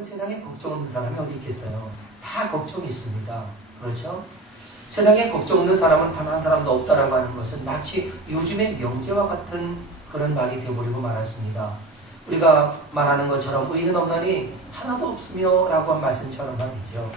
여러분, 세상에 걱정 없는 사람이 어디 있겠어요? 다 걱정이 있습니다. 그렇죠? 세상에 걱정 없는 사람은 단 한 사람도 없다라고 하는 것은 마치 요즘의 명제와 같은 그런 말이 되어버리고 말았습니다. 우리가 말하는 것처럼 의인은 없나니 하나도 없으며 라고 한 말씀처럼 말이죠.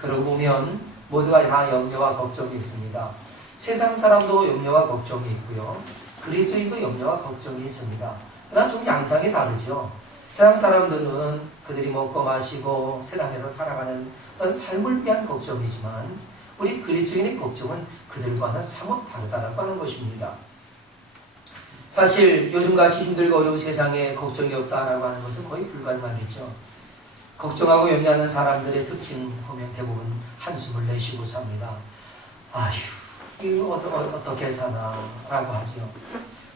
그러고 보면 모두가 다 염려와 걱정이 있습니다. 세상 사람도 염려와 걱정이 있고요. 그리스도인도 염려와 걱정이 있습니다. 그러나 좀 양상이 다르죠. 세상 사람들은 그들이 먹고 마시고 세상에서 살아가는 어떤 삶을 위한 걱정이지만 우리 그리스도인의 걱정은 그들과는 사뭇 다르다라고 하는 것입니다. 사실 요즘같이 힘들고 어려운 세상에 걱정이 없다라고 하는 것은 거의 불가능하겠죠. 걱정하고 염려하는 사람들의 특징 보면 대부분 한숨을 내쉬고 삽니다. 아휴, 이거 어떻게 사나 라고 하죠.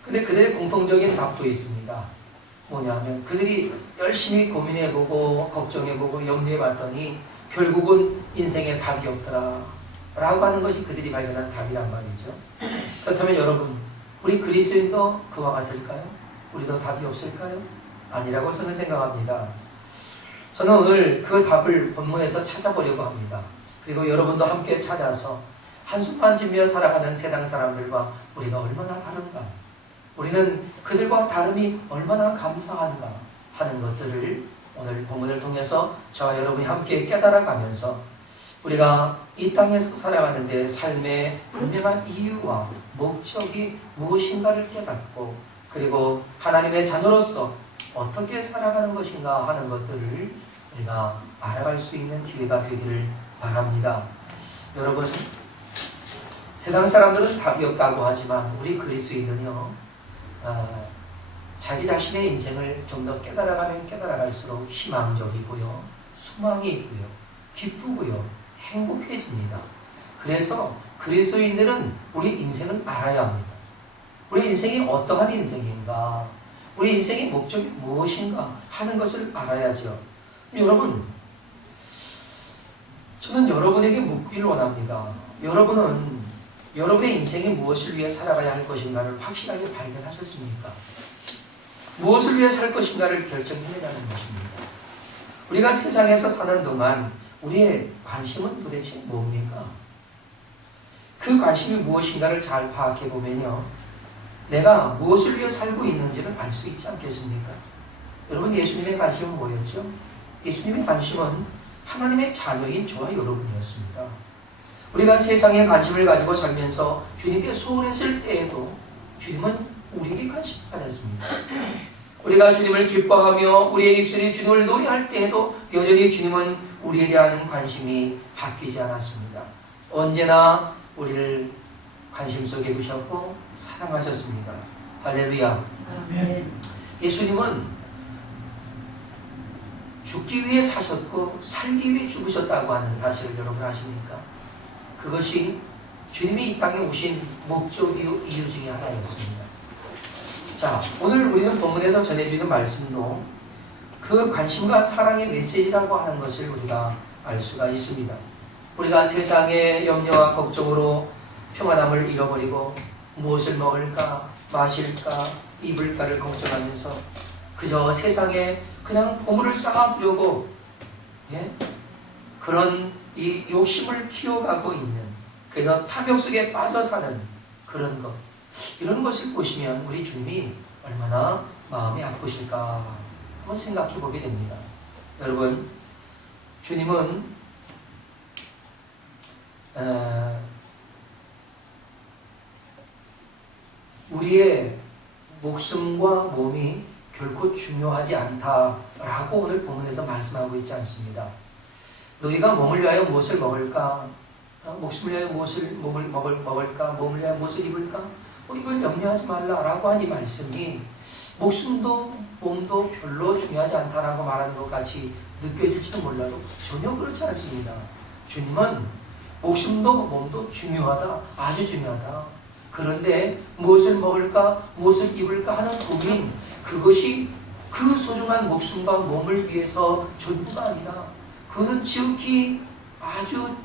근데 그들의 공통적인 답도 있습니다. 뭐냐면 그들이 열심히 고민해보고 걱정해보고 염려해봤더니 결국은 인생에 답이 없더라 라고 하는 것이 그들이 발견한 답이란 말이죠. 그렇다면 여러분, 우리 그리스도인도 그와 같을까요? 우리도 답이 없을까요? 아니라고 저는 생각합니다. 저는 오늘 그 답을 본문에서 찾아보려고 합니다. 그리고 여러분도 함께 찾아서 한숨만 지며 살아가는 세상 사람들과 우리가 얼마나 다른가, 우리는 그들과 다름이 얼마나 감사한가 하는 것들을 오늘 본문을 통해서 저와 여러분이 함께 깨달아가면서 우리가 이 땅에서 살아가는데 삶의 분명한 이유와 목적이 무엇인가를 깨닫고 그리고 하나님의 자녀로서 어떻게 살아가는 것인가 하는 것들을 우리가 알아갈 수 있는 기회가 되기를 바랍니다. 여러분, 세상 사람들은 답이 없다고 하지만 우리 그리스도인은요, 자기 자신의 인생을 좀 더 깨달아가면 깨달아갈수록 희망적이고요, 소망이 있고요, 기쁘고요, 행복해집니다. 그래서 그리스도인들은 우리 인생을 알아야 합니다. 우리 인생이 어떠한 인생인가, 우리 인생의 목적이 무엇인가 하는 것을 알아야죠. 여러분, 저는 여러분에게 묻기를 원합니다. 여러분은 여러분의 인생이 무엇을 위해 살아가야 할 것인가를 확실하게 발견하셨습니까? 무엇을 위해 살 것인가를 결정해내자는 것입니다. 우리가 세상에서 사는 동안 우리의 관심은 도대체 뭡니까? 그 관심이 무엇인가를 잘 파악해보면요, 내가 무엇을 위해 살고 있는지를 알 수 있지 않겠습니까? 여러분, 예수님의 관심은 뭐였죠? 예수님의 관심은 하나님의 자녀인 저와 여러분이었습니다. 우리가 세상에 관심을 가지고 살면서 주님께 소홀했을 때에도 주님은 우리에게 관심을 가졌습니다. 우리가 주님을 기뻐하며 우리의 입술이 주님을 노래할 때에도 여전히 주님은 우리에 대한 관심이 바뀌지 않았습니다. 언제나 우리를 관심 속에 두셨고 사랑하셨습니다. 할렐루야. 예수님은 죽기 위해 사셨고 살기 위해 죽으셨다고 하는 사실을 여러분 아십니까? 그것이 주님이 이 땅에 오신 목적이요 이유 중에 하나였습니다. 자, 오늘 우리는 본문에서 전해주는 말씀도 그 관심과 사랑의 메시지라고 하는 것을 우리가 알 수가 있습니다. 우리가 세상의 염려와 걱정으로 평안함을 잃어버리고 무엇을 먹을까, 마실까, 입을까를 걱정하면서 그저 세상에 그냥 보물을 쌓아두려고 그런 이 욕심을 키워가고 있는, 그래서 탐욕 속에 빠져 사는 그런 것, 이런 것을 보시면 우리 주님이 얼마나 마음이 아프실까 한번 생각해 보게 됩니다. 여러분, 주님은 우리의 목숨과 몸이 결코 중요하지 않다라고 오늘 본문에서 말씀하고 있지 않습니다. 너희가 몸을 위하여 무엇을 먹을까? 목숨을 위하여 무엇을 먹을까? 몸을 위하여 무엇을 입을까? 이걸 염려하지 말라라고 한 이 말씀이 목숨도 몸도 별로 중요하지 않다라고 말하는 것 같이 느껴질지도 몰라도 전혀 그렇지 않습니다. 주님은 목숨도 몸도 중요하다, 아주 중요하다. 그런데 무엇을 먹을까, 무엇을 입을까 하는 고민, 그것이 그 소중한 목숨과 몸을 위해서 전부가 아니라 그것은 지극히 아주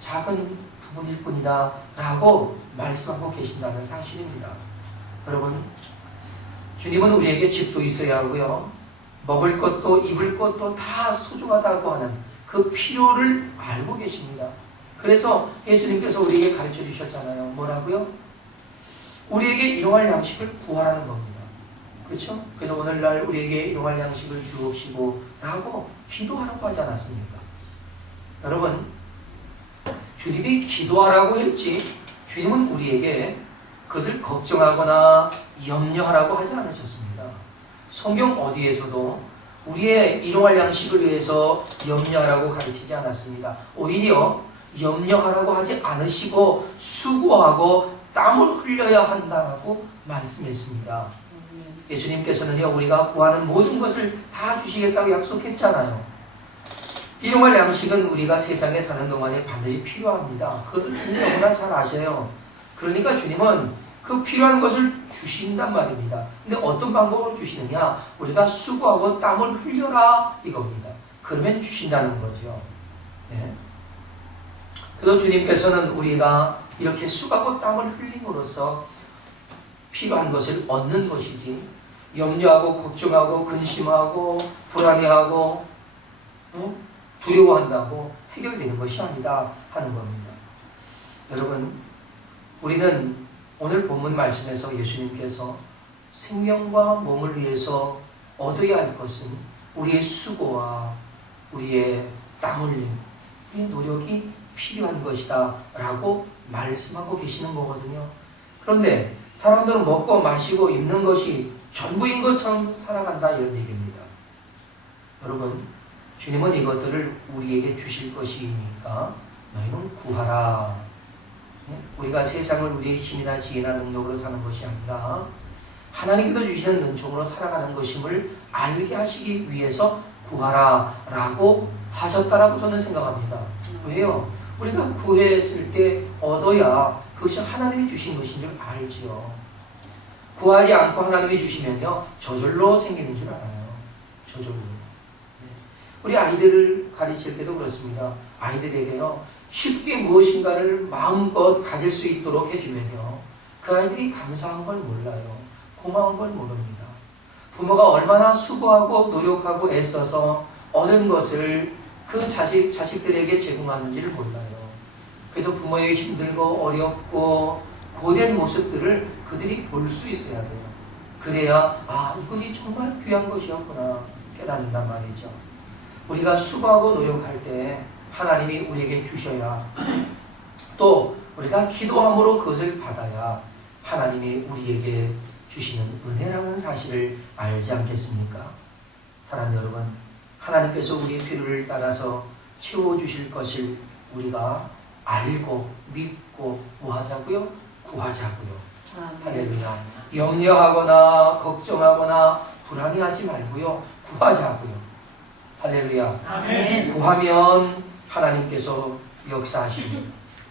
작은 부분일 뿐이다 라고 말씀하고 계신다는 사실입니다. 여러분, 주님은 우리에게 집도 있어야 하고요, 먹을 것도 입을 것도 다 소중하다고 하는 그 필요를 알고 계십니다. 그래서 예수님께서 우리에게 가르쳐 주셨잖아요. 뭐라고요? 우리에게 일용할 양식을 구하라는 겁니다. 그렇죠? 그래서 오늘날 우리에게 일용할 양식을 주옵시고 라고 기도하라고 하지 않았습니까? 여러분, 주님이 기도하라고 했지 주님은 우리에게 그것을 걱정하거나 염려하라고 하지 않으셨습니다. 성경 어디에서도 우리의 일용할 양식을 위해서 염려하라고 가르치지 않았습니다. 오히려 염려하라고 하지 않으시고 수고하고 땀을 흘려야 한다라고 말씀했습니다. 예수님께서는요, 우리가 구하는 모든 것을 다 주시겠다고 약속했잖아요. 일용할 양식은 우리가 세상에 사는 동안에 반드시 필요합니다. 그것을 주님이 너무나 잘 아셔요. 그러니까 주님은 그 필요한 것을 주신단 말입니다. 근데 어떤 방법으로 주시느냐? 우리가 수고하고 땀을 흘려라 이겁니다. 그러면 주신다는 거죠. 네. 그래서 주님께서는 우리가 이렇게 수고하고 땀을 흘림으로써 필요한 것을 얻는 것이지 염려하고 걱정하고 근심하고 불안해하고 두려워한다고 해결되는 것이 아니다 하는 겁니다. 여러분, 우리는 오늘 본문 말씀에서 예수님께서 생명과 몸을 위해서 얻어야 할 것은 우리의 수고와 우리의 땀 흘림, 우리의 노력이 필요한 것이다 라고 말씀하고 계시는 거거든요. 그런데 사람들은 먹고 마시고 입는 것이 전부인 것처럼 살아간다 이런 얘기입니다. 여러분, 주님은 이것들을 우리에게 주실 것이니까 너희는 구하라. 우리가 세상을 우리의 힘이나 지혜나 능력으로 사는 것이 아니라 하나님께서 주시는 은총으로 살아가는 것임을 알게 하시기 위해서 구하라 라고 하셨다라고 저는 생각합니다. 왜요? 우리가 구했을 때 얻어야 그것이 하나님이 주신 것인 줄 알지요. 구하지 않고 하나님이 주시면요, 저절로 생기는 줄 알아요. 저절로. 우리 아이들을 가르칠 때도 그렇습니다. 아이들에게요, 쉽게 무엇인가를 마음껏 가질 수 있도록 해주면요, 그 아이들이 감사한 걸 몰라요. 고마운 걸 모릅니다. 부모가 얼마나 수고하고 노력하고 애써서 얻은 것을 그 자식들에게 제공하는지를 몰라요. 그래서 부모의 힘들고 어렵고 고된 모습들을 그들이 볼 수 있어야 돼요. 그래야 이것이 정말 귀한 것이었구나 깨닫는단 말이죠. 우리가 수고하고 노력할 때 하나님이 우리에게 주셔야 또 우리가 기도함으로 그것을 받아야 하나님이 우리에게 주시는 은혜라는 사실을 알지 않겠습니까? 사랑 여러분, 하나님께서 우리의 필요를 따라서 채워주실 것을 우리가 알고 믿고 뭐 하자고요? 구하자고요. 할렐루야. 염려하거나 걱정하거나 불안해하지 말고요, 구하자고요. 할렐루야. 아멘. 구하면 하나님께서 역사하십니다.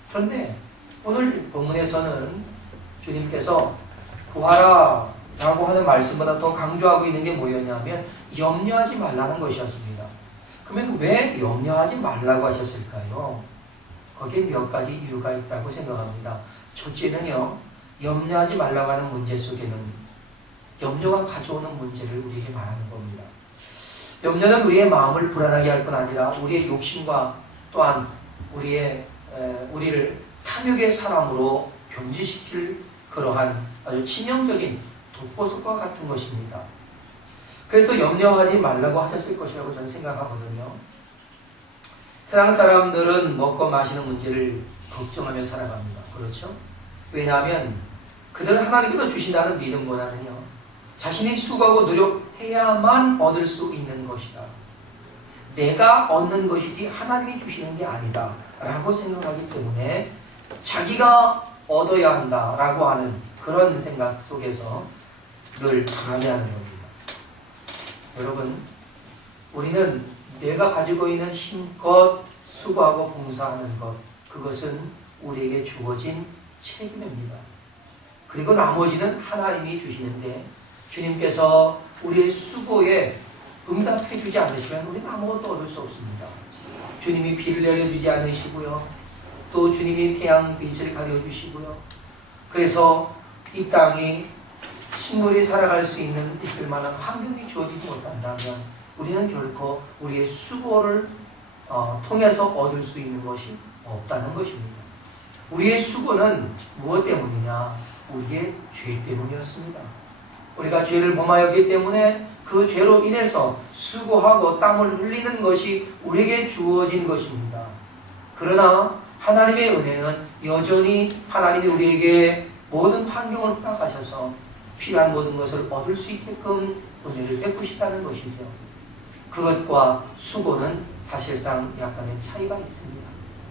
그런데 오늘 본문에서는 주님께서 구하라 라고 하는 말씀보다 더 강조하고 있는 게 뭐였냐면 염려하지 말라는 것이었습니다. 그러면 왜 염려하지 말라고 하셨을까요? 거기에 몇 가지 이유가 있다고 생각합니다. 첫째는요, 염려하지 말라고 하는 문제 속에는 염려가 가져오는 문제를 우리에게 말하는 겁니다. 염려는 우리의 마음을 불안하게 할 뿐 아니라 우리의 욕심과 또한 우리를 탐욕의 사람으로 변질시킬 그러한 아주 치명적인 독보석과 같은 것입니다. 그래서 염려하지 말라고 하셨을 것이라고 저는 생각하거든요. 세상 사람들은 먹고 마시는 문제를 걱정하며 살아갑니다. 그렇죠? 왜냐하면 그들은 하나님께서 주신다는 믿음보다는요, 자신이 수고하고 노력해야만 얻을 수 있는 것이다. 내가 얻는 것이지 하나님이 주시는 게 아니다 라고 생각하기 때문에 자기가 얻어야 한다라고 하는 그런 생각 속에서 늘 불안해하는 겁니다. 여러분, 우리는 내가 가지고 있는 힘껏 수고하고 봉사하는 것, 그것은 우리에게 주어진 책임입니다. 그리고 나머지는 하나님이 주시는데 주님께서 우리의 수고에 응답해 주지 않으시면 우리는 아무것도 얻을 수 없습니다. 주님이 비를 내려주지 않으시고요, 또 주님이 태양빛을 가려주시고요, 그래서 이 땅이 식물이 살아갈 수 있을 만한 환경이 주어지지 못한다면 우리는 결코 우리의 수고를 통해서 얻을 수 있는 것이 없다는 것입니다. 우리의 수고는 무엇 때문이냐? 우리의 죄 때문이었습니다. 우리가 죄를 범하였기 때문에 그 죄로 인해서 수고하고 땀을 흘리는 것이 우리에게 주어진 것입니다. 그러나 하나님의 은혜는 여전히 하나님이 우리에게 모든 환경을 허락하셔서 필요한 모든 것을 얻을 수 있게끔 은혜를 베푸시다는 것이죠. 그것과 수고는 사실상 약간의 차이가 있습니다.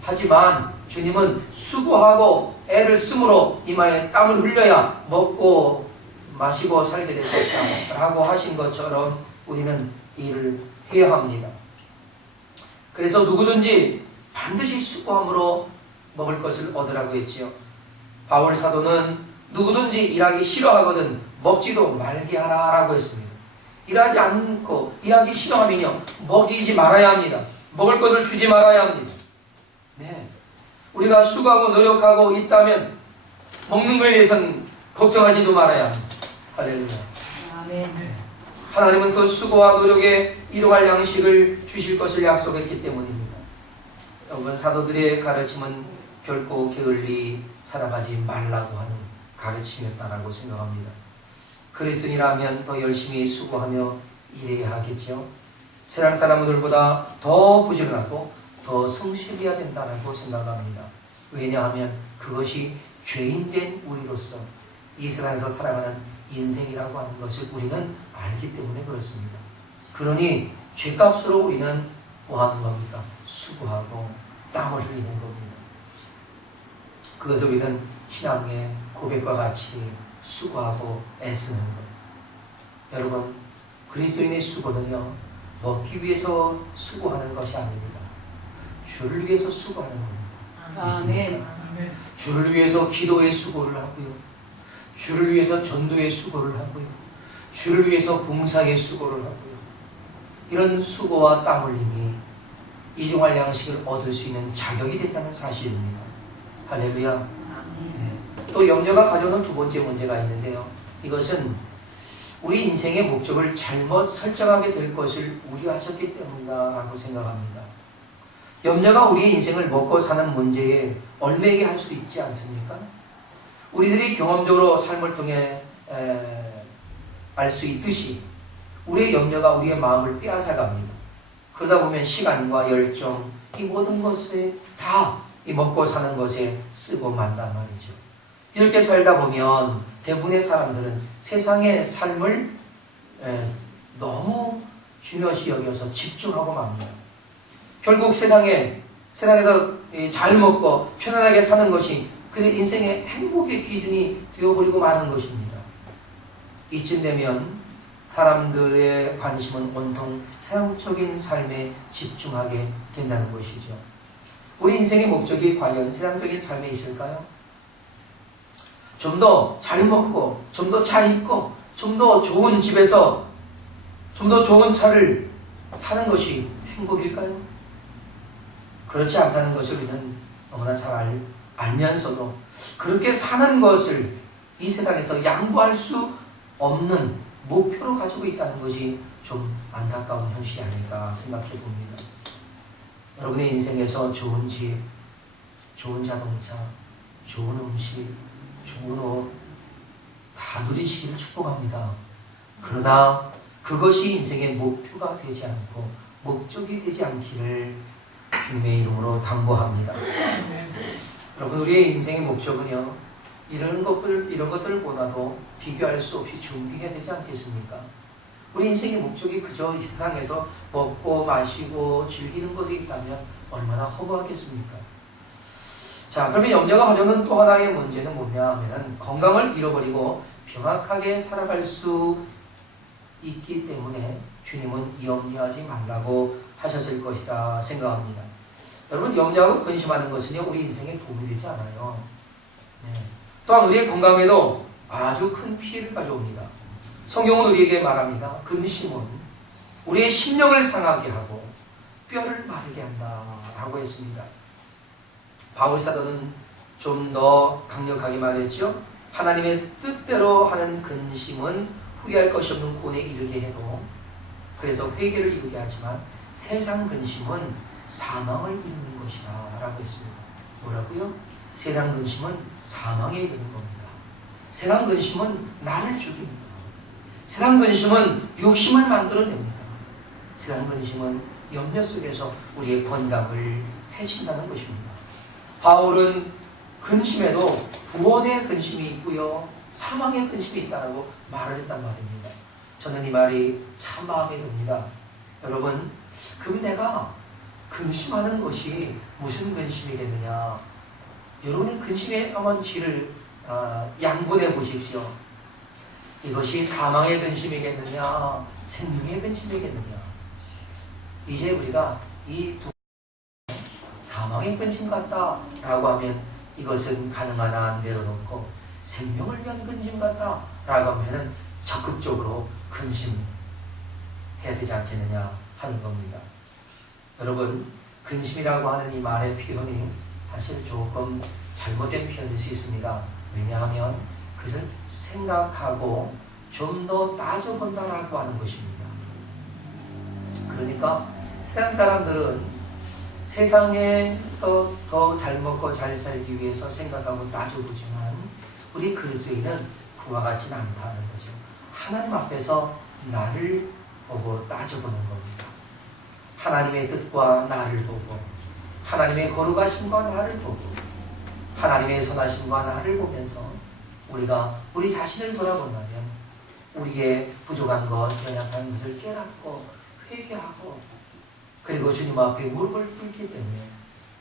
하지만 주님은 수고하고 애를 쓰므로 이마에 땀을 흘려야 먹고 마시고 살게 될 것이다 라고 하신 것처럼 우리는 일을 해야 합니다. 그래서 누구든지 반드시 수고함으로 먹을 것을 얻으라고 했지요. 바울 사도는 누구든지 일하기 싫어하거든 먹지도 말게 하라 라고 했습니다. 일하지 않고 일하기 싫어하면요 먹이지 말아야 합니다. 먹을 것을 주지 말아야 합니다. 네, 우리가 수고하고 노력하고 있다면 먹는 것에 대해서는 걱정하지도 말아야 합니다. 할렐루야. 아멘. 하나님은 그 수고와 노력에 일용할 양식을 주실 것을 약속했기 때문입니다. 여러분, 사도들의 가르침은 결코 게을리 살아가지 말라고 하는 가르침이었다라고 생각합니다. 그리스도인이라면 더 열심히 수고하며 일해야 하겠죠. 세상 사람들보다 더 부지런하고 더 성실해야 된다고 생각합니다. 왜냐하면 그것이 죄인된 우리로서 이 세상에서 살아가는 인생이라고 하는 것을 우리는 알기 때문에 그렇습니다. 그러니 죄값으로 우리는 뭐 하는 겁니까? 수고하고 땀을 흘리는 겁니다. 그것을 우리는 신앙의 고백과 같이 수고하고 애쓰는 것. 여러분, 그리스도인의 수고는요 먹기 위해서 수고하는 것이 아닙니다. 주를 위해서 수고하는 겁니다. 믿습니까? 주를 위해서 기도의 수고를 하고요, 주를 위해서 전도의 수고를 하고요, 주를 위해서 봉사의 수고를 하고요. 이런 수고와 땀 흘림이 일용할 양식을 얻을 수 있는 자격이 된다는 사실입니다. 할렐루야. 네. 또 염려가 가져오는 두 번째 문제가 있는데요. 이것은 우리 인생의 목적을 잘못 설정하게 될 것을 우려하셨기 때문이다라고 생각합니다. 염려가 우리의 인생을 먹고 사는 문제에 얽매이게 할 수 있지 않습니까? 우리들이 경험적으로 삶을 통해 알 수 있듯이 우리의 염려가 우리의 마음을 빼앗아갑니다. 그러다 보면 시간과 열정, 이 모든 것에 다 이 먹고 사는 것에 쓰고 만단 말이죠. 이렇게 살다 보면 대부분의 사람들은 세상의 삶을 너무 중요시 여겨서 집중하고 맙니다. 결국 세상에서 잘 먹고 편안하게 사는 것이 그의 인생의 행복의 기준이 되어버리고 마는 것입니다. 이쯤 되면 사람들의 관심은 온통 세상적인 삶에 집중하게 된다는 것이죠. 우리 인생의 목적이 과연 세상적인 삶에 있을까요? 좀 더 잘 먹고, 좀 더 잘 입고, 좀 더 좋은 집에서, 좀 더 좋은 차를 타는 것이 행복일까요? 그렇지 않다는 것을 우리는 너무나 잘 알면서도 그렇게 사는 것을 이 세상에서 양보할 수 없는 목표로 가지고 있다는 것이 좀 안타까운 현실이 아닐까 생각해 봅니다. 여러분의 인생에서 좋은 집, 좋은 자동차, 좋은 음식, 좋은 옷 다 누리시기를 축복합니다. 그러나 그것이 인생의 목표가 되지 않고 목적이 되지 않기를 주님의 이름으로 당부합니다. 여러분, 우리의 인생의 목적은요, 이런 것들보다도 비교할 수 없이 존귀해야 되지 않겠습니까? 우리 인생의 목적이 그저 이 세상에서 먹고 마시고 즐기는 것에 있다면 얼마나 허무하겠습니까? 자, 그러면 염려가 가져오는 또 하나의 문제는 뭐냐 하면 건강을 잃어버리고 병약하게 살아갈 수 있기 때문에 주님은 염려하지 말라고 하셨을 것이다 생각합니다. 여러분, 염려하고 근심하는 것은요 우리 인생에 도움이 되지 않아요. 네. 또한 우리의 건강에도 아주 큰 피해를 가져옵니다. 성경은 우리에게 말합니다. 근심은 우리의 심령을 상하게 하고 뼈를 마르게 한다라고 했습니다. 바울 사도는 좀 더 강력하게 말했죠. 하나님의 뜻대로 하는 근심은 후회할 것이 없는 구원에 이르게 해도 그래서 회개를 이루게 하지만 세상 근심은 사망을 이루는 것이다 라고 했습니다. 뭐라고요? 세상 근심은 사망에 이르는 겁니다. 세상 근심은 나를 죽입니다. 세상 근심은 욕심을 만들어냅니다. 세상 근심은 염려 속에서 우리의 건강을 해친다는 것입니다. 바울은 근심에도 구원의 근심이 있고요, 사망의 근심이 있다고 말을 했단 말입니다. 저는 이 말이 참 마음에 듭니다. 여러분, 그럼 내가 근심하는 것이 무슨 근심이겠느냐? 여러분의 근심의 한번 질을 양분해 보십시오. 이것이 사망의 근심이겠느냐, 생명의 근심이겠느냐? 이제 우리가 이 두 사망의 근심 같다라고 하면 이것은 가능한 한 내려놓고, 생명을 위한 근심 같다라고 하면은 적극적으로 근심해야 되지 않겠느냐 하는 겁니다. 여러분, 근심이라고 하는 이 말의 표현이 사실 조금 잘못된 표현일 수 있습니다. 왜냐하면 그것을 생각하고 좀 더 따져본다라고 하는 것입니다. 그러니까 세상 사람들은 세상에서 더 잘 먹고 잘 살기 위해서 생각하고 따져보지만 우리 그리스도인은 그와 같지는 않다는 거죠. 하나님 앞에서 나를 보고 따져보는 겁니다. 하나님의 뜻과 나를 보고, 하나님의 거룩하심과 나를 보고, 하나님의 선하심과 나를 보면서 우리가 우리 자신을 돌아본다면 우리의 부족한 것, 연약한 것을 깨닫고 회개하고, 그리고 주님 앞에 무릎을 꿇기 때문에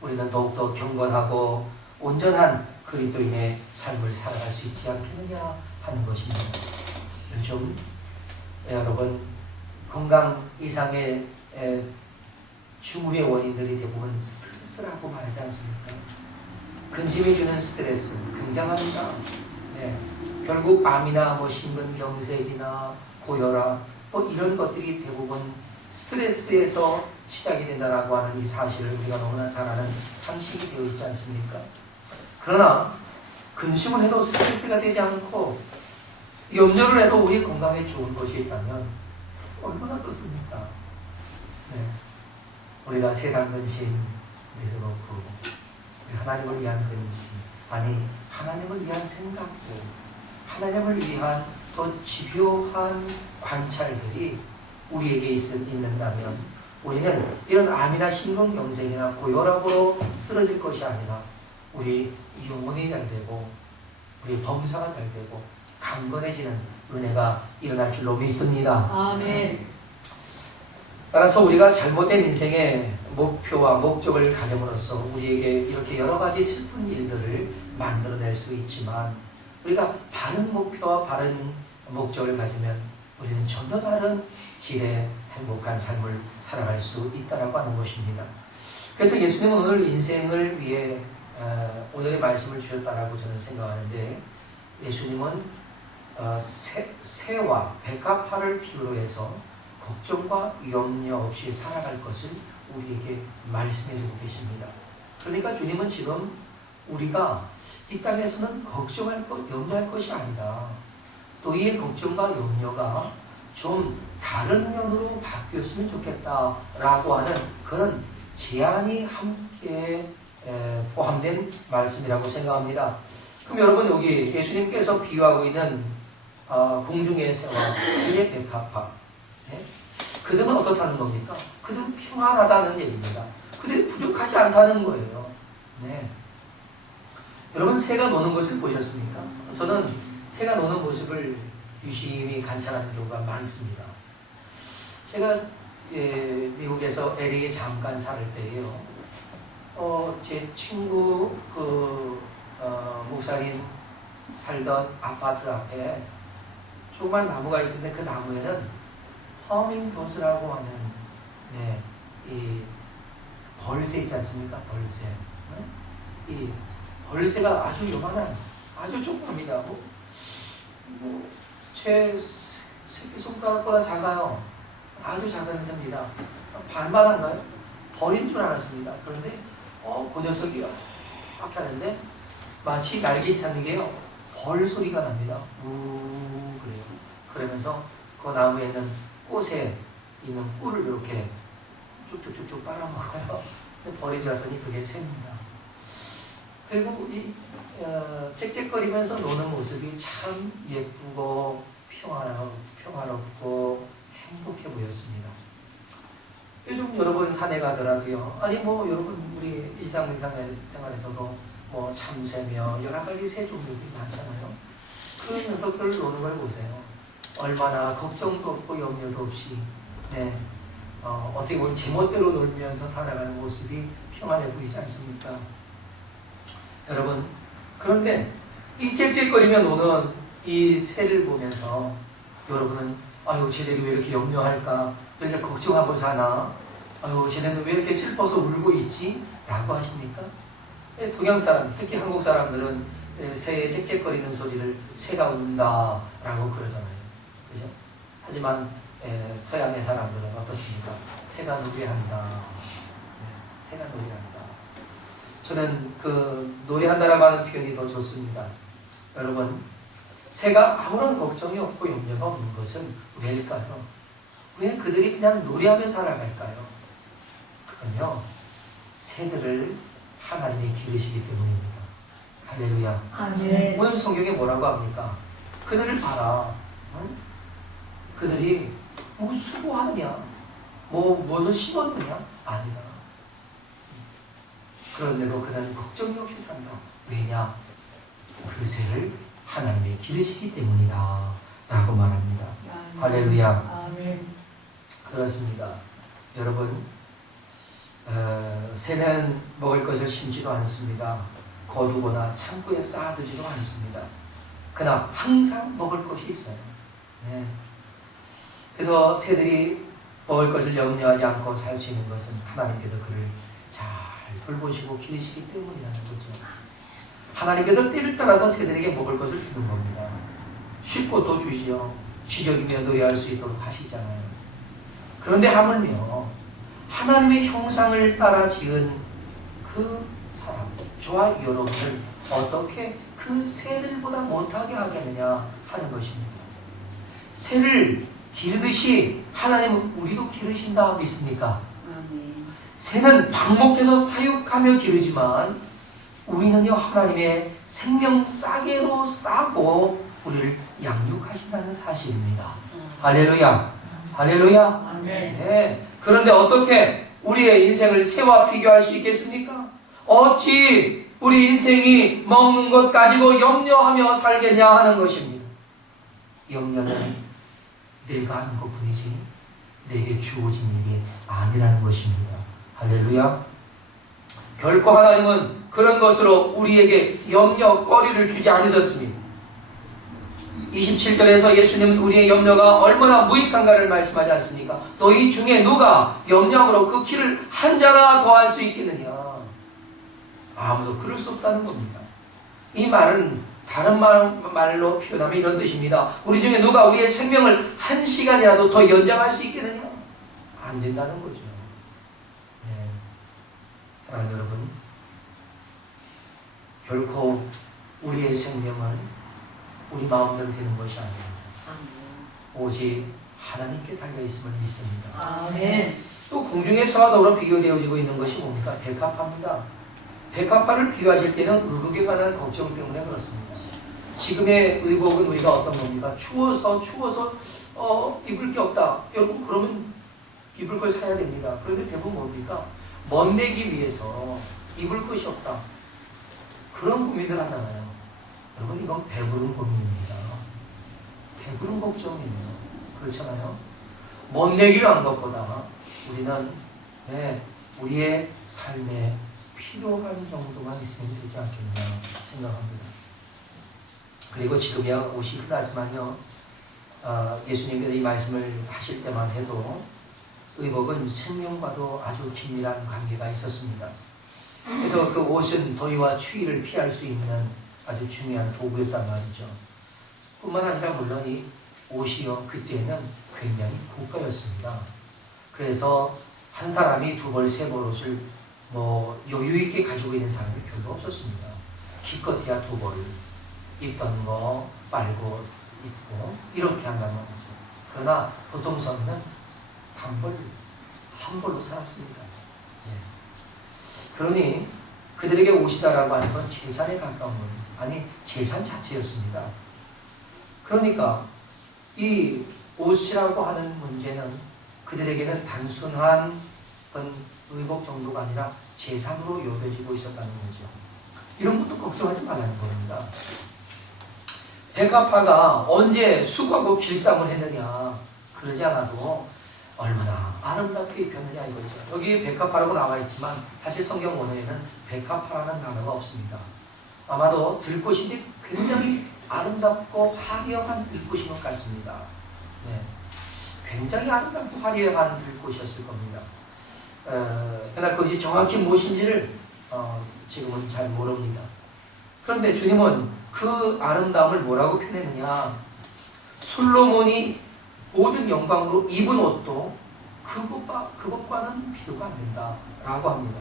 우리는 더욱더 경건하고 온전한 그리스도인의 삶을 살아갈 수 있지 않겠느냐 하는 것입니다. 요즘 여러분, 건강 이상의 주무의 원인들이 대부분 스트레스라고 말하지 않습니까? 근심이 주는 스트레스 굉장합니다. 네. 결국 암이나 심근경색이나 고혈압 이런 것들이 대부분 스트레스에서 시작이 된다라고 하는 이 사실을 우리가 너무나 잘 아는 상식이 되어 있지 않습니까? 그러나 근심을 해도 스트레스가 되지 않고 염려를 해도 우리 건강에 좋은 것이 있다면 얼마나 좋습니까? 네. 우리가 세상 근심 내려놓고 하나님을 위한 근심, 아니 하나님을 위한 생각들, 하나님을 위한 더 집요한 관찰들이 우리에게 있는다면 우리는 이런 암이나 심근경색이나 고혈압으로 쓰러질 것이 아니라 우리 영혼이 잘 되고 우리 범사가 잘 되고 강건해지는 은혜가 일어날 줄로 믿습니다. 아멘. 따라서 우리가 잘못된 인생의 목표와 목적을 가짐으로써 우리에게 이렇게 여러 가지 슬픈 일들을 만들어낼 수 있지만, 우리가 바른 목표와 바른 목적을 가지면 우리는 전혀 다른 질의 행복한 삶을 살아갈 수 있다라고 하는 것입니다. 그래서 예수님은 오늘 인생을 위해 오늘의 말씀을 주셨다라고 저는 생각하는데, 예수님은 새와 백합화를 비유로 해서 걱정과 염려 없이 살아갈 것을 우리에게 말씀해주고 계십니다. 그러니까 주님은 지금 우리가 이 땅에서는 걱정할 것, 염려할 것이 아니다. 또 이 걱정과 염려가 좀 다른 면으로 바뀌었으면 좋겠다라고 하는 그런 제안이 함께 포함된 말씀이라고 생각합니다. 그럼 여러분, 여기 예수님께서 비유하고 있는 공중의 새와 길의 백합화, 네? 그들은 어떻다는 겁니까? 그들은 평안하다는 얘기입니다. 그들이 부족하지 않다는 거예요. 네. 여러분, 새가 노는 것을 보셨습니까? 저는 새가 노는 모습을 유심히 관찰하는 경우가 많습니다. 제가 미국에서 LA에 잠깐 살 때예요. 제 친구 목사님 살던 아파트 앞에 조그만 나무가 있었는데 그 나무에는 허밍버스라고 하는 이 벌새 있지 않습니까? 벌새. 이 벌새가 아주 요만한, 아주 조그맣니다. 제 새끼손가락보다 작아요. 아주 작은 새입니다. 반만한가요? 벌인 줄 알았습니다. 그런데 그 녀석이 이렇게 하는데 마치 날개 차는 게요, 벌 소리가 납니다. 우 그래요. 그러면서 그 나무에는 꽃에 있는 꿀을 이렇게 쭉쭉쭉쭉 빨아먹어요. 버리지 않더니 그게 새입니다. 그리고 이 짹짹거리면서 노는 모습이 참 예쁘고 평화롭고 행복해 보였습니다. 요즘 여러분 산에 가더라도요. 아니 뭐 여러분 우리 일상생활에서도 뭐 참새며 여러 가지 새 종류들이 많잖아요. 그 녀석들 노는 걸 보세요. 얼마나 걱정도 없고 염려도 없이 어떻게 보면 제멋대로 놀면서 살아가는 모습이 평안해 보이지 않습니까? 여러분, 그런데 이 짹짹거리며 노는 이 새를 보면서 여러분은 아유 쟤들이 왜 이렇게 염려할까? 왜 이렇게 걱정하고 사나? 아유 쟤네는 왜 이렇게 슬퍼서 울고 있지? 라고 하십니까? 동양 사람, 특히 한국 사람들은 새의 짹짹거리는 소리를 새가 운다 라고 그러잖아요. 그죠? 하지만 서양의 사람들은 어떻습니까? 새가 노래한다. 새가 노래한다. 저는 그 노래한다라고 하는 표현이 더 좋습니다. 여러분, 새가 아무런 걱정이 없고 염려가 없는 것은 왜일까요? 왜 그들이 그냥 노래하며 살아갈까요? 그건요, 새들을 하나님이 기르시기 때문입니다. 할렐루야. 아멘. 오늘 성경에 뭐라고 합니까? 그들을 봐라. 응? 그들이 뭐 수고하느냐, 무엇을 심었느냐? 아니다. 그런데도 그는 걱정이 없이 산다. 왜냐? 그 새를 하나님이 기르시기 때문이다. 라고 말합니다. 아멘. 할렐루야. 아멘. 그렇습니다. 여러분, 새는 먹을 것을 심지도 않습니다. 거두거나 창고에 쌓아두지도 않습니다. 그러나 항상 먹을 것이 있어요. 네. 그래서 새들이 먹을 것을 염려하지 않고 살 수 있는 것은 하나님께서 그를 잘 돌보시고 기르시기 때문이라는 거죠. 하나님께서 때를 따라서 새들에게 먹을 것을 주는 겁니다. 쉽고 또 주시오. 쥐적이며 노래할 수 있도록 하시잖아요. 그런데 하물며 하나님의 형상을 따라 지은 그 사람, 저와 여러분을 어떻게 그 새들보다 못하게 하겠느냐 하는 것입니다. 새를 기르듯이 하나님은 우리도 기르신다 믿습니까? 아멘. 새는 방목해서 사육하며 기르지만 우리는요 하나님의 생명 싸개로 싸고 우리를 양육하신다는 사실입니다. 할렐루야. 할렐루야. 아멘. 네. 그런데 어떻게 우리의 인생을 새와 비교할 수 있겠습니까? 어찌 우리 인생이 먹는 것 가지고 염려하며 살겠냐 하는 것입니다. 염려는 내가 하는 것뿐이지 내게 주어진 일이 아니라는 것입니다. 할렐루야. 결코 하나님은 그런 것으로 우리에게 염려거리를 주지 않으셨습니다. 27절에서 예수님은 우리의 염려가 얼마나 무익한가를 말씀하지 않습니까? 너희 중에 누가 염려함으로 그 키를 한 자나 더할 수 있겠느냐? 아무도 그럴 수 없다는 겁니다. 이 말은 다른 말로 표현하면 이런 뜻입니다. 우리 중에 누가 우리의 생명을 한 시간이라도 더 연장할 수 있겠느냐? 안 된다는 거죠. 네. 사랑하는 여러분, 결코 우리의 생명은 우리 마음대로 되는 것이 아닙니다. 오직 하나님께 달려있음을 믿습니다. 아멘. 또 공중의 새와 더불어 비교되어지고 있는 것이 뭡니까? 백합화입니다. 백합화를 비유하실 때는 의복에 관한 걱정 때문에 그렇습니다. 지금의 의복은 우리가 어떤 겁니까? 추워서 입을 게 없다. 여러분 그러면 입을 걸 사야 됩니다. 그런데 대부분 뭡니까? 멋내기 위해서 입을 것이 없다. 그런 고민을 하잖아요. 여러분 이건 배부른 고민입니다. 배부른 걱정이에요. 그렇잖아요. 멋내기를 한 것보다 우리는 우리의 삶에 필요한 정도만 있으면 되지 않겠냐 생각합니다. 그리고 지금이야 옷이 흔하지만요. 예수님께서 이 말씀을 하실 때만 해도 의복은 생명과도 아주 긴밀한 관계가 있었습니다. 그래서 그 옷은 더위와 추위를 피할 수 있는 아주 중요한 도구였단 말이죠. 뿐만 아니라 물론 이 옷이요 그때는 굉장히 고가였습니다. 그래서 한 사람이 두 벌, 세 벌 옷을 여유 있게 가지고 있는 사람이 별로 없었습니다. 기껏해야 두 벌을 입던 거 빨고 입고 이렇게 한다는 거죠. 그러나 보통 성인은 단벌, 한벌로 살았습니다. 네. 그러니 그들에게 옷이다라고 하는 건 재산에 가까운 건 아니 재산 자체였습니다. 그러니까 이 옷이라고 하는 문제는 그들에게는 단순한 어떤 의복 정도가 아니라 재산으로 여겨지고 있었다는 거죠. 이런 것도 걱정하지 말라는 겁니다. 백합화가 언제 수고하고 길쌈을 했느냐 그러지 않아도 얼마나 아름답게 입혔느냐 이거죠. 여기 백합화라고 나와 있지만 사실 성경 원어에는 백합화라는 단어가 없습니다. 아마도 들꽃인데 굉장히 아름답고 화려한 들꽃인 것 같습니다. 네. 굉장히 아름답고 화려한 들꽃이었을 겁니다. 그러나 그것이 정확히 무엇인지를 지금은 잘 모릅니다. 그런데 주님은 그 아름다움을 뭐라고 표현했느냐? 솔로몬이 모든 영광으로 입은 옷도 그것과는 비교가 안 된다라고 합니다.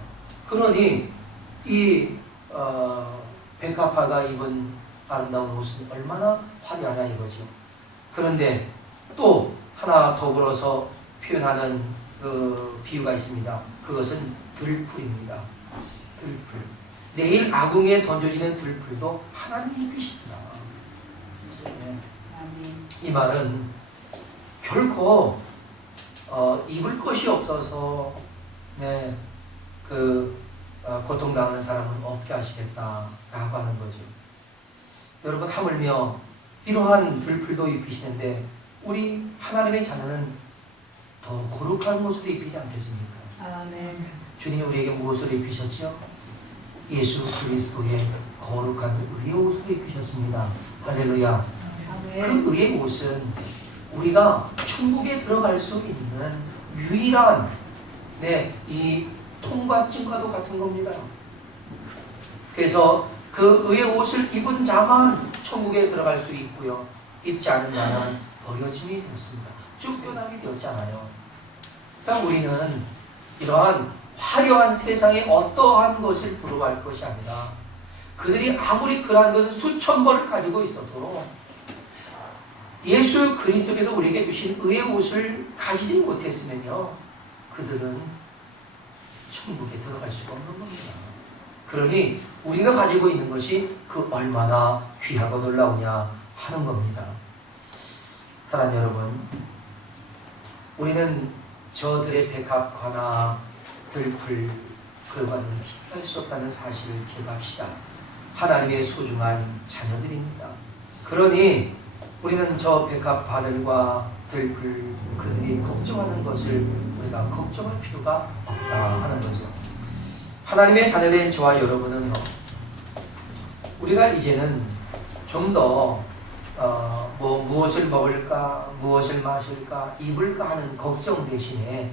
그러니 이 백합화가 입은 아름다운 옷은 얼마나 화려하냐 이거죠. 그런데 또 하나 더불어서 표현하는 그 비유가 있습니다. 그것은 들풀입니다. 들풀. 내일 아궁이에 던져지는 들풀도 하나님의 빛입니다. 네. 이 말은 결코 입을 것이 없어서 네, 고통당하는 사람은 없게 하시겠다라고 하는 거죠. 여러분 하물며 이러한 들풀도 입히시는데 우리 하나님의 자녀는 더 거룩한 옷을 입히지 않겠습니까? 아멘. 주님이 우리에게 무엇을 입히셨죠? 예수 그리스도의 거룩한 의의 옷을 입히셨습니다. 할렐루야. 아멘. 그 의의 옷은 우리가 천국에 들어갈 수 있는 유일한 이 통과증과도 같은 겁니다. 그래서 그 의의 옷을 입은 자만 천국에 들어갈 수 있고요. 입지 않은 자는 버려짐이 되었습니다. 쫓겨나게 되었잖아요. 그러니까 우리는 이러한 화려한 세상에 어떠한 것을 부러워할 것이 아니라 그들이 아무리 그러한 것을 수천 벌을 가지고 있어도 예수 그리스도께서 우리에게 주신 의의 옷을 가지지 못했으면요 그들은 천국에 들어갈 수가 없는 겁니다. 그러니 우리가 가지고 있는 것이 그 얼마나 귀하고 놀라우냐 하는 겁니다. 사랑하는 여러분, 우리는 저들의 백합화나 들풀 그것과는 비교할 수 없다는 사실을 기억합시다. 하나님의 소중한 자녀들입니다. 그러니 우리는 저 백합화들과 들풀 그들이 걱정하는 것을 우리가 걱정할 필요가 없다 하는 거죠. 하나님의 자녀된 저와 여러분은요, 우리가 이제는 좀 더 무엇을 먹을까, 무엇을 마실까, 입을까 하는 걱정 대신에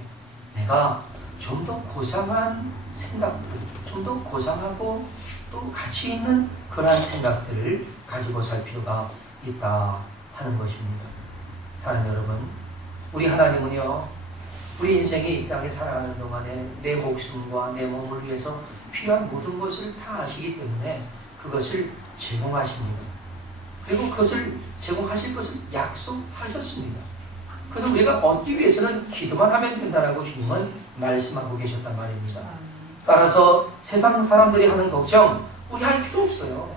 내가 좀 더 고상한 생각들, 좀 더 고상하고 또 가치 있는 그러한 생각들을 가지고 살 필요가 있다 하는 것입니다. 사랑하는 여러분, 우리 하나님은요, 우리 인생이 이 땅에 살아가는 동안에 내 목숨과 내 몸을 위해서 필요한 모든 것을 다 아시기 때문에 그것을 제공하십니다. 그리고 그것을 제공하실 것을 약속하셨습니다. 그래서 우리가 얻기 위해서는 기도만 하면 된다라고 주님은 말씀하고 계셨단 말입니다. 따라서 세상 사람들이 하는 걱정 우리 할 필요 없어요.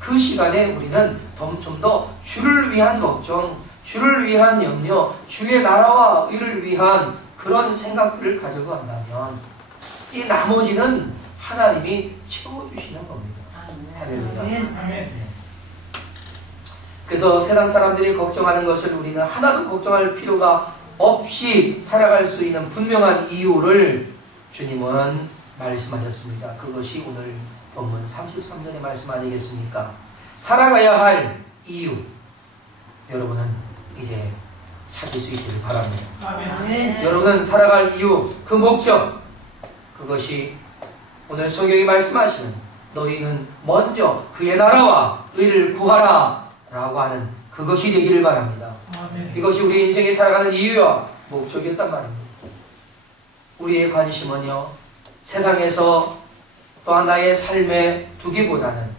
그 시간에 우리는 좀 더 주를 위한 걱정, 주를 위한 염려, 주의 나라와 의를 위한 그런 생각들을 가지고 간다면 이 나머지는 하나님이 채워주시는 겁니다. 할렐루야. 그래서 세상 사람들이 걱정하는 것을 우리는 하나도 걱정할 필요가 없이 살아갈 수 있는 분명한 이유를 주님은 말씀하셨습니다. 그것이 오늘 본문 33절의 말씀 아니겠습니까? 살아가야 할 이유, 여러분은 이제 찾을 수 있기를 바랍니다. 아멘. 여러분은 살아갈 이유, 그 목적, 그것이 오늘 성경이 말씀하시는 너희는 먼저 그의 나라와 의를 구하라 라고 하는 그것이 되기를 바랍니다. 아멘. 이것이 우리 인생에 살아가는 이유와 목적이었단 말입니다. 우리의 관심은요, 세상에서 또한 나의 삶에 두기보다는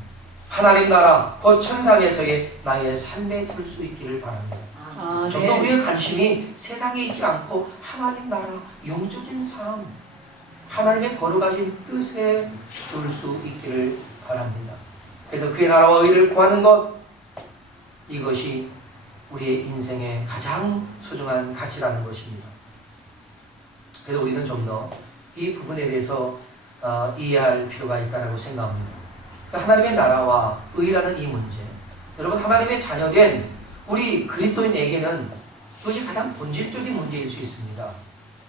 하나님 나라, 곧 천상에서의 나의 삶에 둘 수 있기를 바랍니다. 아, 좀 더 네. 우리의 관심이 세상에 있지 않고 하나님 나라, 영적인 삶, 하나님의 거룩하신 뜻에 둘 수 있기를 바랍니다. 그래서 그의 나라와 의를 구하는 것, 이것이 우리의 인생의 가장 소중한 가치라는 것입니다. 그래서 우리는 좀 더 이 부분에 대해서 이해할 필요가 있다고 생각합니다. 하나님의 나라와 의라는 이 문제, 여러분 하나님의 자녀된 우리 그리스도인에게는 그것이 가장 본질적인 문제일 수 있습니다.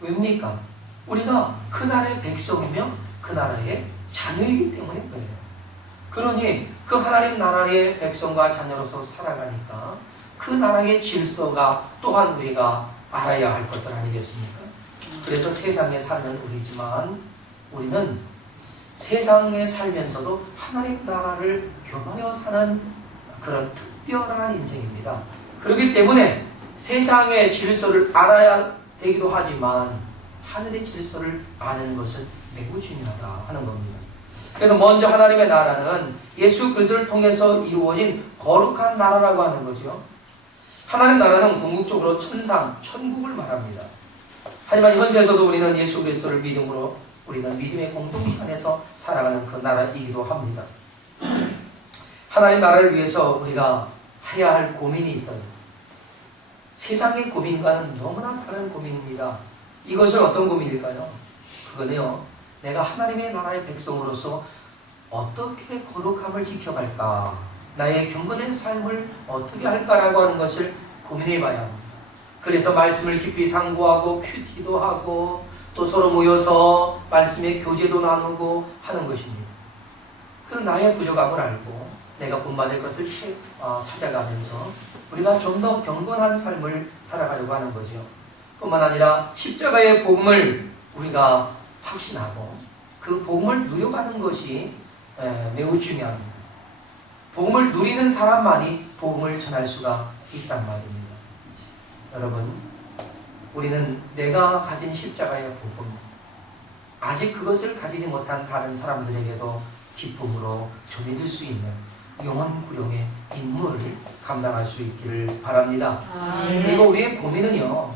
왜입니까? 우리가 그 나라의 백성이며 그 나라의 자녀이기 때문에 그래요. 그러니 그 하나님 나라의 백성과 자녀로서 살아가니까 그 나라의 질서가 또한 우리가 알아야 할 것들 아니겠습니까? 그래서 세상에 사는 우리지만 우리는 세상에 살면서도 하나님 나라를 겸하여 사는 그런 특별한 인생입니다. 그렇기 때문에 세상의 질서를 알아야 되기도 하지만 하늘의 질서를 아는 것은 매우 중요하다 하는 겁니다. 그래서 먼저 하나님의 나라는 예수 그리스도를 통해서 이루어진 거룩한 나라라고 하는 거죠. 하나님 나라는 궁극적으로 천상, 천국을 말합니다. 하지만 현세에서도 우리는 예수 그리스도를 믿음으로 우리는 믿음의 공동체 안에서 살아가는 그 나라이기도 합니다. 하나님 나라를 위해서 우리가 해야 할 고민이 있어요. 세상의 고민과는 너무나 다른 고민입니다. 이것은 어떤 고민일까요? 그거는요, 내가 하나님의 나라의 백성으로서 어떻게 거룩함을 지켜갈까, 나의 경건한 삶을 어떻게 할까라고 하는 것을 고민해 봐야 합니다. 그래서 말씀을 깊이 상고하고 큐티도 하고 또 서로 모여서 말씀의 교제도 나누고 하는 것입니다. 그 나의 부족함을 알고 내가 본받을 것을 찾아가면서 우리가 좀 더 경건한 삶을 살아가려고 하는 거죠. 뿐만 아니라 십자가의 복음을 우리가 확신하고 그 복음을 누려가는 것이 매우 중요합니다. 복음을 누리는 사람만이 복음을 전할 수가 있단 말입니다. 여러분, 우리는 내가 가진 십자가의 복음, 아직 그것을 가지지 못한 다른 사람들에게도 기쁨으로 전해줄 수 있는 영원구령의 임무를 감당할 수 있기를 바랍니다. 그리고 우리의 고민은요,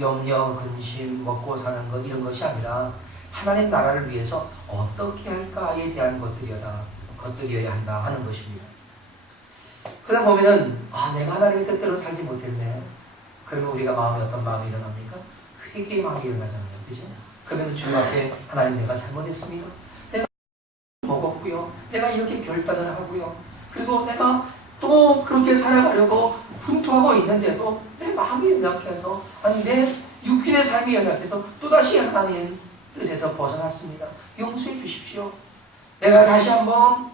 염려, 근심, 먹고 사는 것 이런 것이 아니라 하나님 나라를 위해서 어떻게 할까에 대한 것들이어야 한다 하는 것입니다. 그러다 보면은 내가 하나님의 뜻대로 살지 못했네. 그러면 우리가 마음에 어떤 마음이 일어납니까? 회개의 마음이 일어나잖아요. 그죠? 그러면 주님 앞에 하나님 내가 잘못했습니다. 내가 먹었고요. 내가 이렇게 결단을 하고요. 그리고 내가 또 그렇게 살아가려고 훈투하고 있는데도 내 마음이 연약해서 내 육신의 삶이 연약해서 또다시 하나님 뜻에서 벗어났습니다. 용서해 주십시오. 내가 다시 한번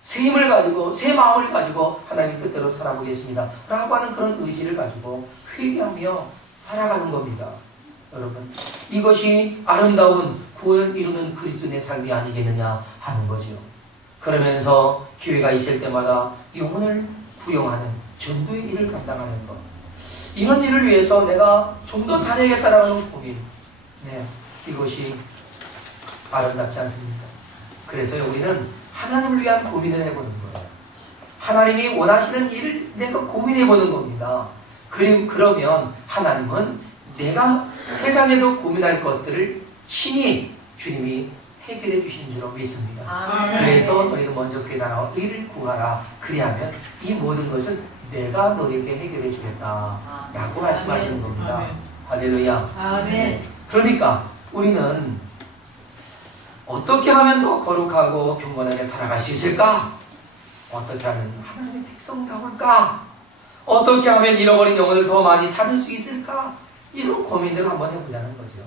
새 힘을 가지고 새 마음을 가지고 하나님의 뜻대로 살아보겠습니다 라고 하는 그런 의지를 가지고 회개하며 살아가는 겁니다. 여러분, 이것이 아름다운 구원을 이루는 그리스도인의 삶이 아니겠느냐 하는 거죠. 그러면서 기회가 있을 때마다 영혼을 부영하는 전도의 일을 감당하는 것, 이런 일을 위해서 내가 좀 더 잘해야겠다라는 고민, 이것이 아름답지 않습니까? 그래서 우리는 하나님을 위한 고민을 해보는 거예요. 하나님이 원하시는 일을 내가 고민해보는 겁니다. 그러면 하나님은 내가 세상에서 고민할 것들을 친히 주님이 해결해 주시는 줄로 믿습니다. 그래서 너희도 먼저 그의 나라와 의를 구하라. 그리하면 이 모든 것을 내가 너에게 해결해 주겠다 라고 말씀하시는 겁니다. 할렐루야. 아멘. 그러니까 우리는 어떻게 하면 더 거룩하고 경건하게 살아갈 수 있을까? 어떻게 하면 하나님의 백성다울까? 어떻게 하면 잃어버린 영혼을 더 많이 찾을 수 있을까? 이런 고민들을 한번 해보자는 거죠.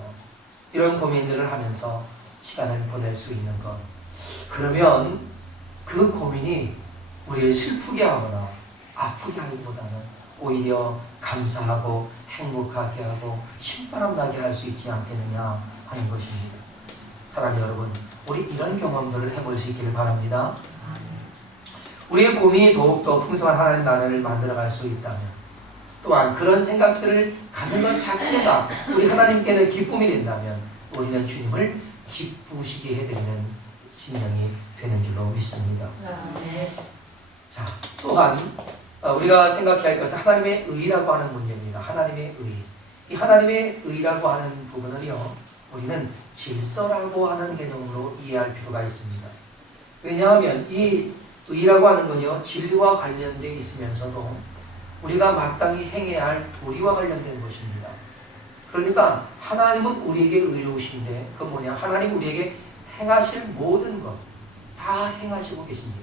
이런 고민들을 하면서 시간을 보낼 수 있는 것. 그러면 그 고민이 우리를 슬프게 하거나 아프게 하기보다는 오히려 감사하고 행복하게 하고 신바람 나게 할 수 있지 않겠느냐 하는 것입니다. 사랑하는 여러분, 우리 이런 경험들을 해볼 수 있기를 바랍니다. 우리의 고민이 더욱더 풍성한 하나님 나라를 만들어갈 수 있다면, 또한 그런 생각들을 갖는 것 자체가 우리 하나님께는 기쁨이 된다면 우리는 주님을 기쁘시게 해드리는 신령이 되는 줄로 믿습니다. 자, 또한 우리가 생각해야 할 것은 하나님의 의라고 하는 문제입니다. 하나님의 의. 이 하나님의 의라고 하는 부분은요, 우리는 질서라고 하는 개념으로 이해할 필요가 있습니다. 왜냐하면 이 의라고 하는 건요, 진리와 관련되어 있으면서도 우리가 마땅히 행해야 할 도리와 관련된 것입니다. 그러니까 하나님은 우리에게 의로우신데 그건 뭐냐? 하나님 우리에게 행하실 모든 것 다 행하시고 계십니다.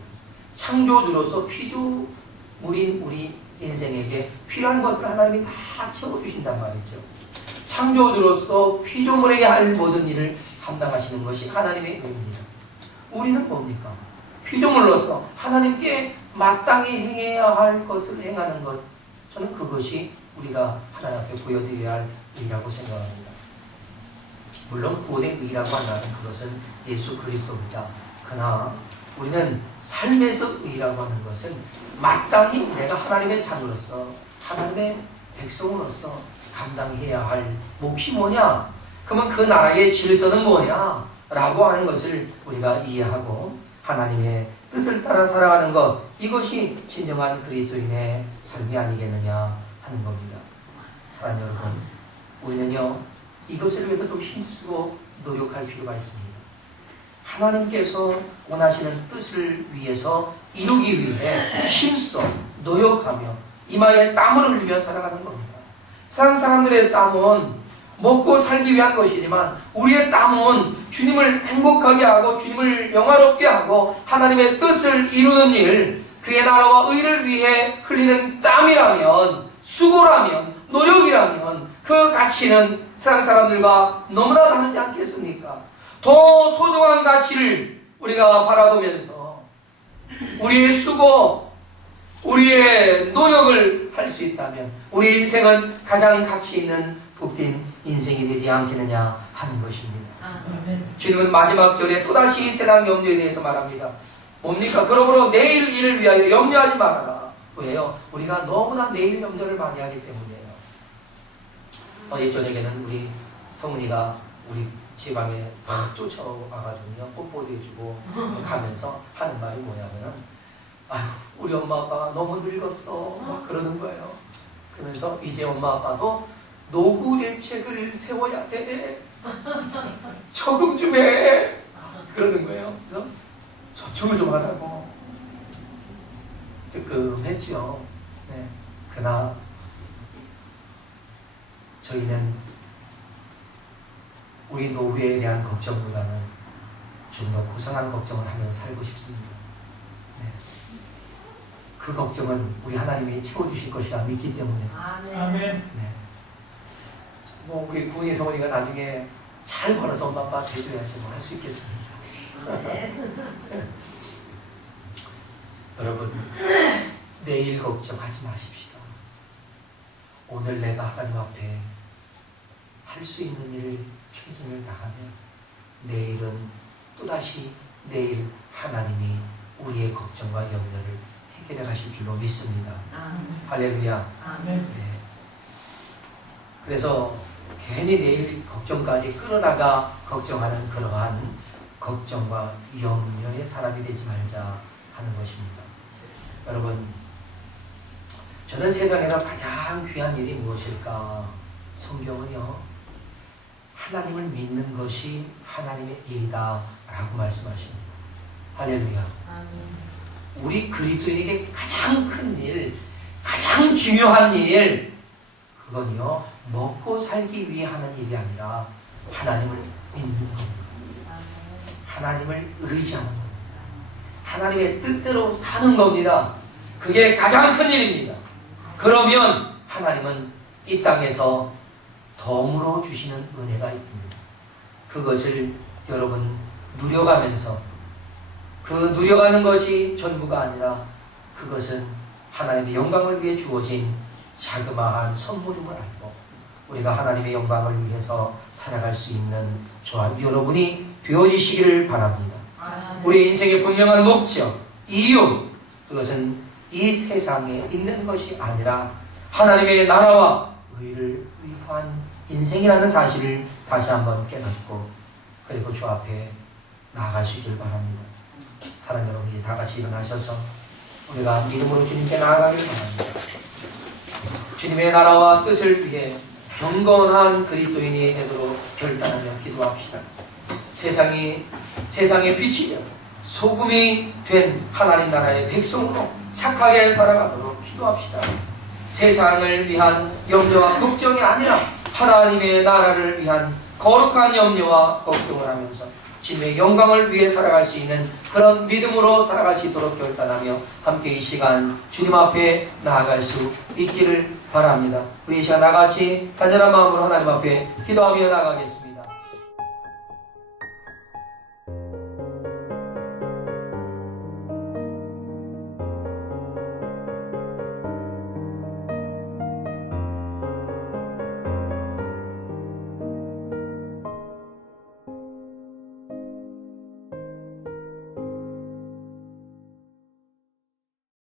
창조주로서 피조물인 우리 인생에게 필요한 것들을 하나님이 다 채워주신단 말이죠. 창조주로서 피조물에게 할 모든 일을 감당하시는 것이 하나님의 의입니다. 우리는 뭡니까? 피조물로서 하나님께 마땅히 행해야 할 것을 행하는 것, 저는 그것이 우리가 하나님 앞에 보여드려야 할 의라고 생각합니다. 물론 구원의 의라고 한다면 그것은 예수 그리스도입니다. 그러나 우리는 삶에서 의라고 하는 것은 마땅히 내가 하나님의 자녀로서 하나님의 백성으로서 감당해야 할 몫이 뭐냐? 그러면 그 나라의 질서는 뭐냐? 라고 하는 것을 우리가 이해하고 하나님의 뜻을 따라 살아가는 것, 이것이 진정한 그리스도인의 삶이 아니겠느냐 하는 겁니다. 사랑하는 여러분, 우리는요 이것을 위해서 좀 힘쓰고 노력할 필요가 있습니다. 하나님께서 원하시는 뜻을 위해서 이루기 위해 힘써 노력하며 이마에 땀을 흘리며 살아가는 겁니다. 세상 사람들의 땀은 먹고 살기 위한 것이지만 우리의 땀은 주님을 행복하게 하고 주님을 영화롭게 하고 하나님의 뜻을 이루는 일, 그의 나라와 의를 위해 흘리는 땀이라면, 수고라면, 노력이라면 그 가치는 세상 사람들과 너무나 다르지 않겠습니까? 더 소중한 가치를 우리가 바라보면서 우리의 수고, 우리의 노력을 할 수 있다면 우리의 인생은 가장 가치 있는 복된 인생이 되지 않겠느냐 하는 것입니다. 주님은 마지막 절에 또다시 세상 염려에 대해서 말합니다. 뭡니까? 그러므로 내일 일을 위하여 염려하지 말아라. 왜요? 우리가 너무나 내일 염려를 많이 하기 때문이에요. 어제 저녁에는 우리 성은이가 우리 제 방에 막 쫓아와가지고요, 뽀뽀도 해주고 가면서 하는 말이 뭐냐면은, 아휴, 우리 엄마 아빠가 너무 늙었어 막 그러는 거예요. 그러면서 이제 엄마 아빠도 노후 대책을 세워야 돼, 저금 좀 해, 그러는 거예요. 그래서 저축을 좀 하라고 뜨끔했죠. 네. 그러나 저희는 우리 노후에 대한 걱정보다는 좀 더 고상한 걱정을 하면서 살고 싶습니다. 네. 그 걱정은 우리 하나님이 채워주실 것이라 믿기 때문에. 아멘. 네. 뭐 우리 구은이 성원이가 나중에 잘 벌어서 엄마 아빠 대줘야지 뭐 할 수 있겠습니까? 여러분, 내일 걱정하지 마십시오. 오늘 내가 하나님 앞에 할 수 있는 일을 최선을 다하면 내일은 또다시 내일 하나님이 우리의 걱정과 염려를 해결해 가실 줄로 믿습니다. 할렐루야. 아멘. 네. 그래서 괜히 내일 걱정까지 끌어다가 걱정하는 그러한 걱정과 염려의 사람이 되지 말자 하는 것입니다. 여러분, 저는 세상에서 가장 귀한 일이 무엇일까? 성경은요, 하나님을 믿는 것이 하나님의 일이다 라고 말씀하십니다. 할렐루야. 우리 그리스도인에게 가장 큰 일, 가장 중요한 일, 그건요 먹고 살기 위해 하는 일이 아니라 하나님을 믿는 겁니다. 하나님을 의지하는 겁니다. 하나님의 뜻대로 사는 겁니다. 그게 가장 큰 일입니다. 그러면 하나님은 이 땅에서 덤으로 주시는 은혜가 있습니다. 그것을 여러분 누려가면서, 그 누려가는 것이 전부가 아니라 그것은 하나님의 영광을 위해 주어진 자그마한 선물임을 알고 우리가 하나님의 영광을 위해서 살아갈 수 있는 저와 여러분이 되어지시기를 바랍니다. 우리 인생의 분명한 목적, 이유, 그것은 이 세상에 있는 것이 아니라 하나님의 나라와 의를 위한 인생이라는 사실을 다시 한번 깨닫고 그리고 주 앞에 나아가시길 바랍니다. 사랑하는 여러분, 이제 다 같이 일어나셔서 우리가 믿음으로 주님께 나아가길 바랍니다. 주님의 나라와 뜻을 위해 경건한 그리스도인이 되도록 결단하며 기도합시다. 세상의 빛이 되어 소금이 된 하나님 나라의 백성으로 착하게 살아가도록 기도합시다. 세상을 위한 염려와 걱정이 아니라 하나님의 나라를 위한 거룩한 염려와 걱정을 하면서 주님의 영광을 위해 살아갈 수 있는 그런 믿음으로 살아갈 수 있도록 결단하며 함께 이 시간 주님 앞에 나아갈 수 있기를 바랍니다. 우리 이 시간 나같이 간절한 마음으로 하나님 앞에 기도하며 나가겠습니다.